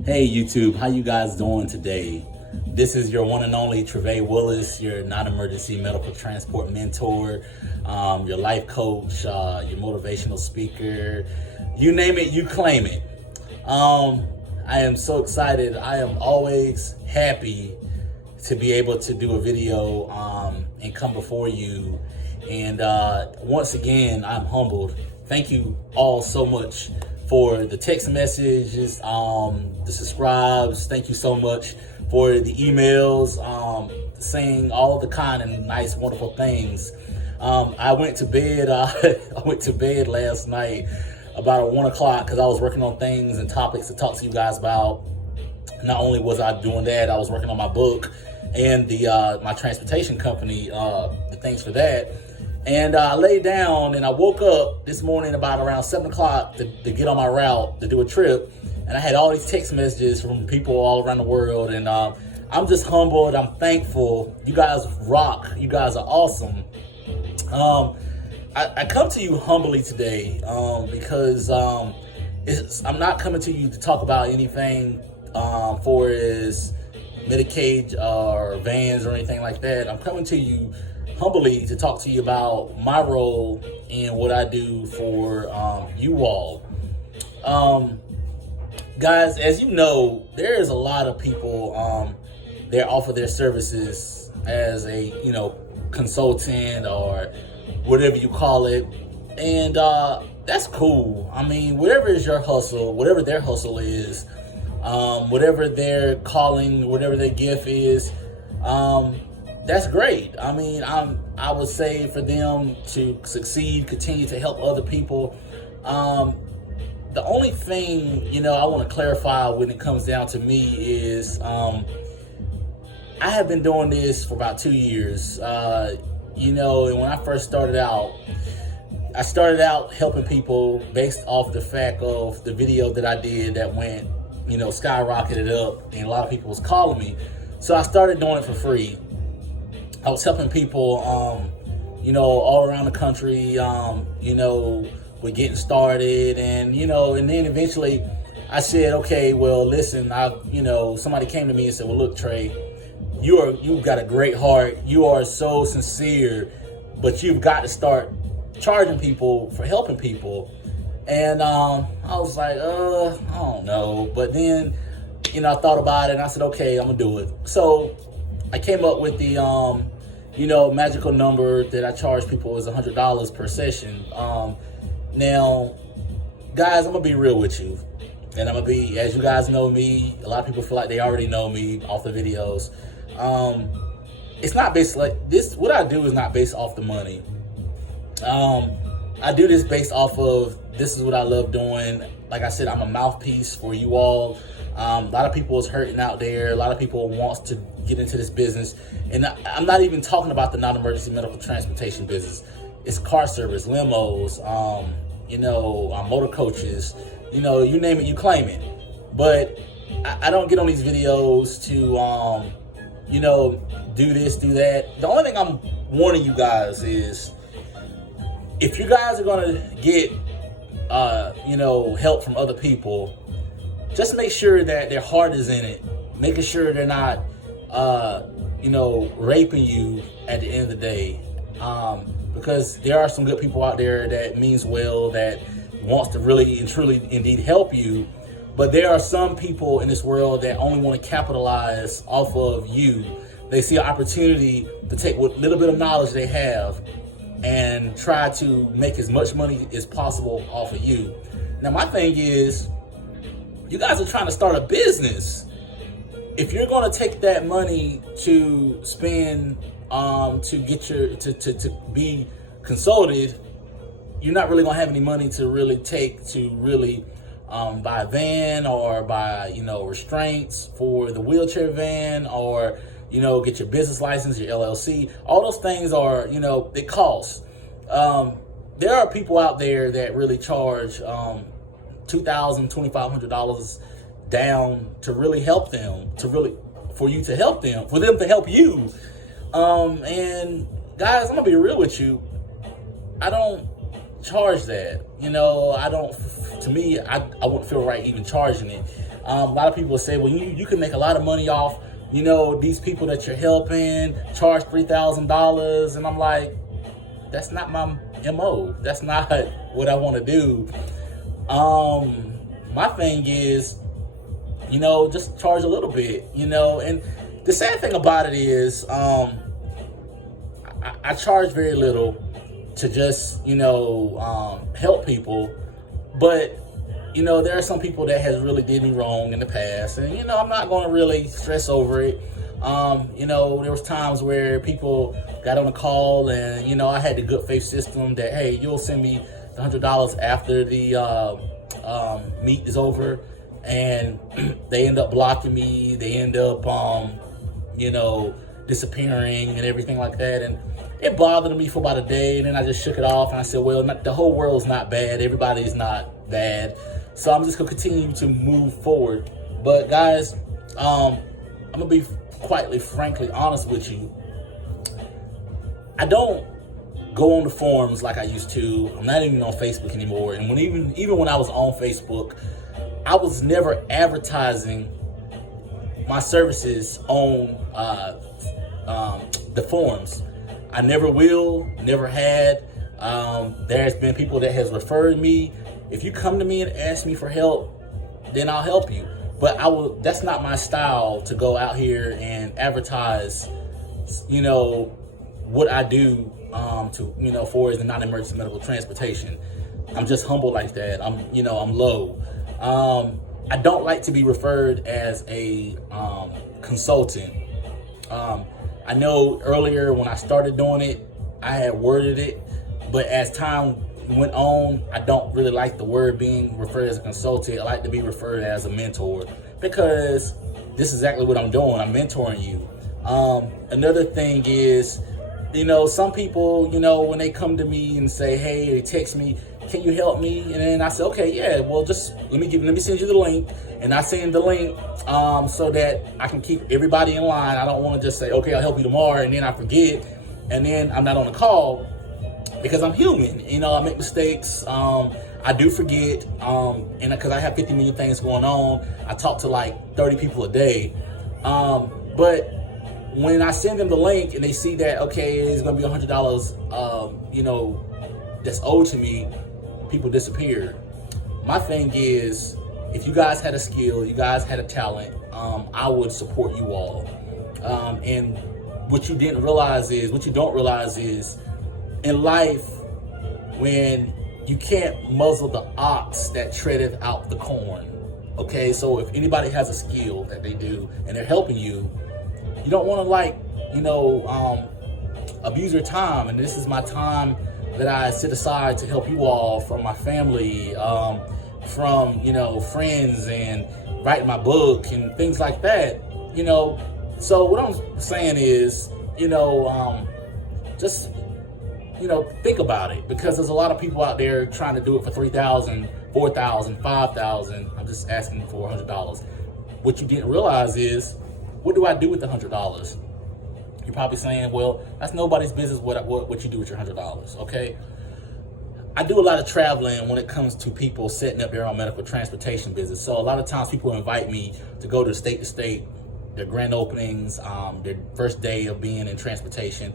Hey YouTube, how you guys doing today? This is your one and only Trevay Willis, your non-emergency medical transport mentor, your life coach, your motivational speaker. You name it, you claim it. I am so excited. I am always happy to be able to do a video and come before you. And once again, I'm humbled. Thank you all so much for the text messages, the subscribes. Thank you so much for the emails, saying all the kind and nice, wonderful things. I went to bed. I went to bed last night about 1 o'clock because I was working on things and topics to talk to you guys about. Not only was I doing that, I was working on my book and the my transportation company, the things for that. And I laid down and I woke up this morning about around 7 o'clock to get on my route to do a trip. And I had all these text messages from people all around the world. And I'm just humbled. I'm thankful. You guys rock. You guys are awesome. I come to you humbly today because I'm not coming to you to talk about anything for as Medicaid or vans or anything like that. I'm coming to you humbly to talk to you about my role and what I do for you all. Guys, as you know, there is a lot of people that offer their services as a consultant or whatever you call it, and that's cool. I mean, whatever is your hustle, whatever their hustle is, whatever their calling, whatever their gift is, that's great. I mean, I would say for them to succeed, continue to help other people. The only thing, I want to clarify when it comes down to me is I have been doing this for about 2 years. And when I first started out, I started out helping people based off the fact of the video that I did that went, skyrocketed up, and a lot of people was calling me. So I started doing it for free. I was helping people, all around the country, with getting started, and then eventually I said, okay, well, listen, somebody came to me and said, well, look, Trey, you've got a great heart. You are so sincere, but you've got to start charging people for helping people. And I was like, I don't know. But then, I thought about it and I said, okay, I'm gonna do it. So I came up with the, magical number that I charge people is $100 per session. Now, guys, I'm gonna be real with you. And I'm gonna be, as you guys know me, a lot of people feel like they already know me off the videos. It's not based like this. What I do is not based off the money. I do this based off of, this is what I love doing. Like I said, I'm a mouthpiece for you all. A lot of people is hurting out there. A lot of people wants to get into this business. And I'm not even talking about the non-emergency medical transportation business. It's car service, limos, motor coaches, you name it, you claim it. But I don't get on these videos to, do this, do that. The only thing I'm warning you guys is, if you guys are going to get, help from other people, just make sure that their heart is in it. Making sure they're not, raping you at the end of the day. Because there are some good people out there that means well, that wants to really and truly indeed help you. But there are some people in this world that only want to capitalize off of you. They see an opportunity to take what little bit of knowledge they have and try to make as much money as possible off of you. Now, my thing is, you guys are trying to start a business. If you're going to take that money to spend to get to be consulted, you're not really going to have any money to really take to really buy a van or buy restraints for the wheelchair van, or get your business license, your LLC. All those things are, they cost. There are people out there that really charge $2,000, $2,500 down to really help them, for you to help them, for them to help you. And guys, I'm gonna be real with you. I don't charge that. I don't. To me, I wouldn't feel right even charging it. A lot of people say, well, you can make a lot of money off, these people that you're helping, charge $3,000. And I'm like, that's not my MO. That's not what I want to do. My thing is, just charge a little bit, and the sad thing about it is, I charge very little to just, help people. But, there are some people that has really did me wrong in the past. And, I'm not going to really stress over it. There was times where people got on a call and, I had the good faith system that, hey, you'll send me the $100 after the meet is over. And they end up blocking me. They end up, disappearing and everything like that. And it bothered me for about a day. And then I just shook it off. And I said, well, the whole world's not bad. Everybody's not bad. So I'm just going to continue to move forward. But guys, I'm going to be quietly, frankly honest with you. I don't go on the forums like I used to. I'm not even on Facebook anymore. And even when I was on Facebook, I was never advertising my services on the forums. I never will, never had. There's been people that has referred me. If you come to me and ask me for help, then I'll help you. But that's not my style to go out here and advertise, what I do for the non-emergency medical transportation. I'm just humble like that. I'm low. I don't like to be referred as a consultant. I know earlier when I started doing it, I had worded it, but as time went on, I don't really like the word being referred as a consultant. I like to be referred as a mentor, because this is exactly what I'm doing. I'm mentoring you. Another thing is, some people, when they come to me and say, hey, they text me, can you help me? And then I say, okay, yeah, well, just let me send you the link. And I send the link so that I can keep everybody in line. I don't want to just say, okay, I'll help you tomorrow, and then I forget, and then I'm not on the call, because I'm human. I make mistakes. I do forget, and because I have 50 million things going on, I talk to like 30 people a day. But when I send them the link and they see that, okay, it's going to be $100, that's owed to me, people disappear. My thing is, if you guys had a skill, you guys had a talent, I would support you all. And what you don't realize is, in life, when you can't muzzle the ox that treadeth out the corn. Okay, so if anybody has a skill that they do and they're helping you, you don't want to abuse your time. And this is my time that I set aside to help you all, from my family, from friends, and writing my book and things like that. So what I'm saying is, just think about it, because there's a lot of people out there trying to do it for $3,000, $4,000, $5,000. I'm just asking for $100. What you didn't realize is, what do I do with the $100? You're probably saying, well, that's nobody's business what you do with your $100, okay? I do a lot of traveling when it comes to people setting up their own medical transportation business. So a lot of times people invite me to go to state, their grand openings, their first day of being in transportation.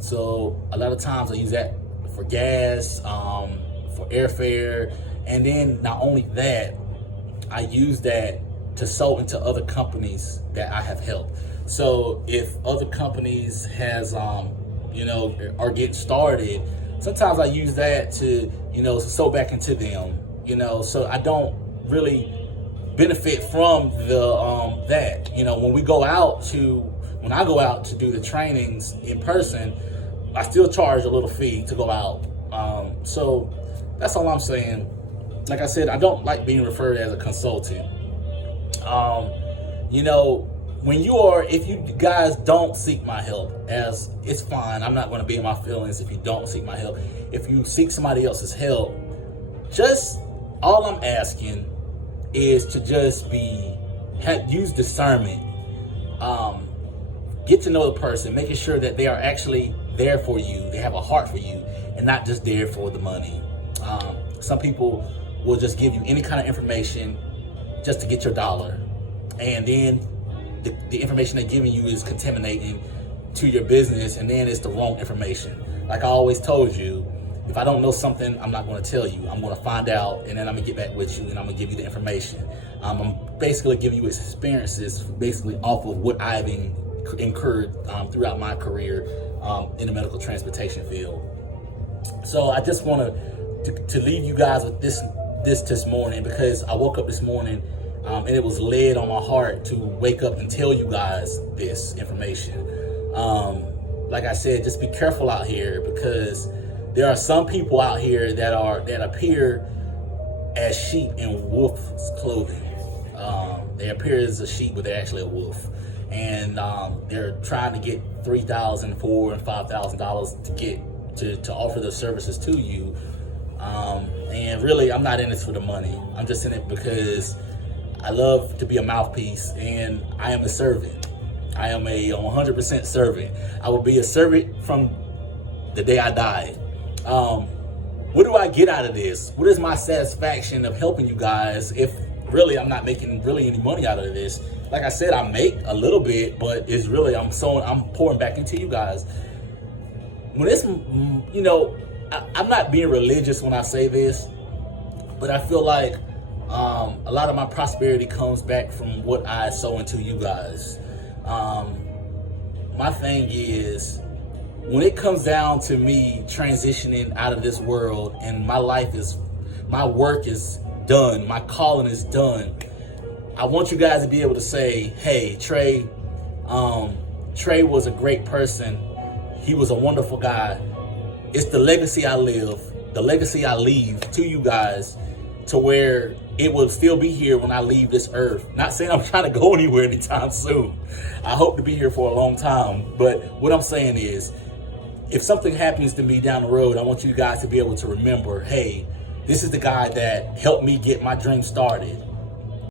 So a lot of times I use that for gas, for airfare, and then not only that, I use that to sow into other companies that I have helped. So if other companies has, are getting started, sometimes I use that to, sow back into them, so I don't really benefit from the, that, when I go out to do the trainings in person, I still charge a little fee to go out. So that's all I'm saying. Like I said, I don't like being referred as a consultant. If you guys don't seek my help, as it's fine, I'm not going to be in my feelings if you don't seek my help. If you seek somebody else's help, just all I'm asking is to just use discernment. Get to know the person, making sure that they are actually there for you, they have a heart for you, and not just there for the money. Some people will just give you any kind of information just to get your dollar. And then the information they're giving you is contaminating to your business, and then it's the wrong information. Like I always told you, if I don't know something, I'm not going to tell you. I'm going to find out, and then I'm going to get back with you, and I'm going to give you the information. I'm basically giving you experiences basically off of what I've incurred throughout my career in the medical transportation field. So I just want to leave you guys with this morning, because I woke up this morning and it was laid on my heart to wake up and tell you guys this information. Like I said, just be careful out here, because there are some people out here that appear as sheep in wolf's clothing. They appear as a sheep, but they're actually a wolf, and they're trying to get $3,000, $4,000, and $5,000 to get to offer their services to you. And really, I'm not in this for the money. I'm just in it because I love to be a mouthpiece, and I am a servant. I am a 100% servant. I will be a servant from the day I die. What do I get out of this? What is my satisfaction of helping you guys if really I'm not making really any money out of this? Like I said, I make a little bit, but it's really I'm pouring back into you guys. When it's, I'm not being religious when I say this, but I feel like a lot of my prosperity comes back from what I sow into you guys. My thing is, when it comes down to me transitioning out of this world and my work is done, my calling is done, I want you guys to be able to say, hey, Trey was a great person. He was a wonderful guy. It's the legacy I leave to you guys, to where it will still be here when I leave this earth. Not saying I'm trying to go anywhere anytime soon. I hope to be here for a long time. But what I'm saying is, if something happens to me down the road, I want you guys to be able to remember, hey, this is the guy that helped me get my dream started.